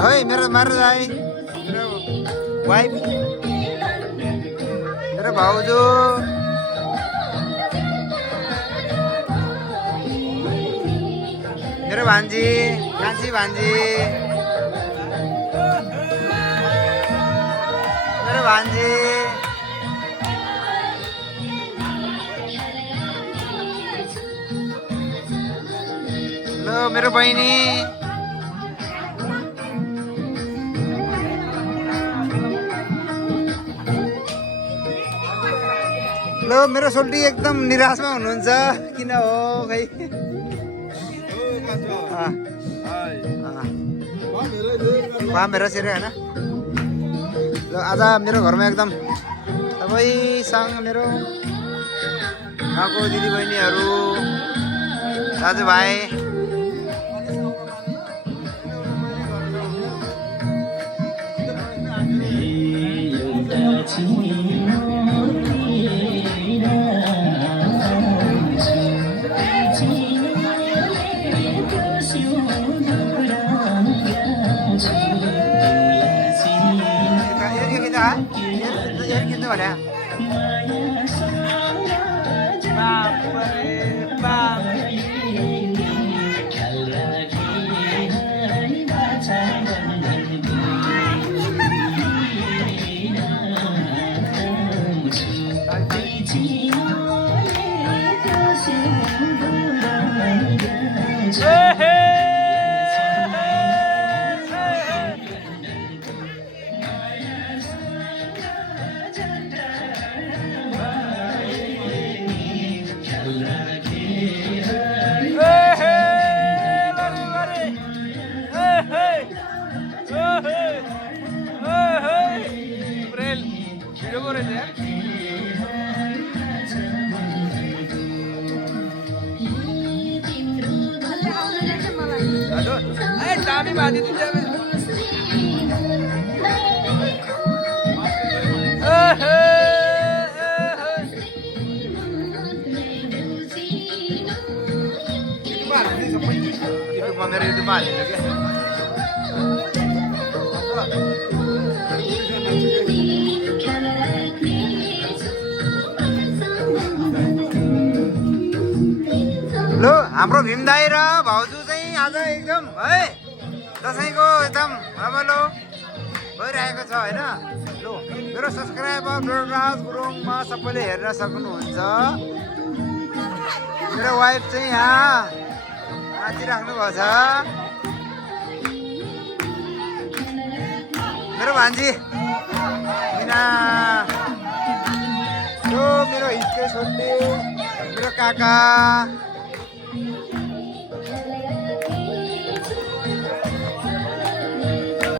है मेरो मारो दाई मेरो वाइफ मेरो भाउजू मेरो भान्जी कान्छी भान्जी मेरो भान्जी ल मेरो बहिनी ल मेरो सोल्टी एकदम निराशमा हुनुहुन्छ किन हो खै मेरो सिरे होइन ल आज मेरो घरमा एकदम सबैसँग मेरो गाउँको दिदीबहिनीहरू दाजुभाइ Mana? Kami mati tu jamin. Itu pamer itu mana lagi? Lo, हाम्रो भीम दाइ र भाउजू चाहिँ आज एकदम है दसैँको एकदम रमाइलो भइरहेको छ होइन। लो मेरो सब्सक्राइबर राज गुरुङमा सबैले हेर्न सक्नुहुन्छ। मेरो वाइफ चाहिँ यहाँ नाचिराख्नु भएको छ। मेरो भान्जी मिना यो मेरो हिजकै छोड्ने मेरो काका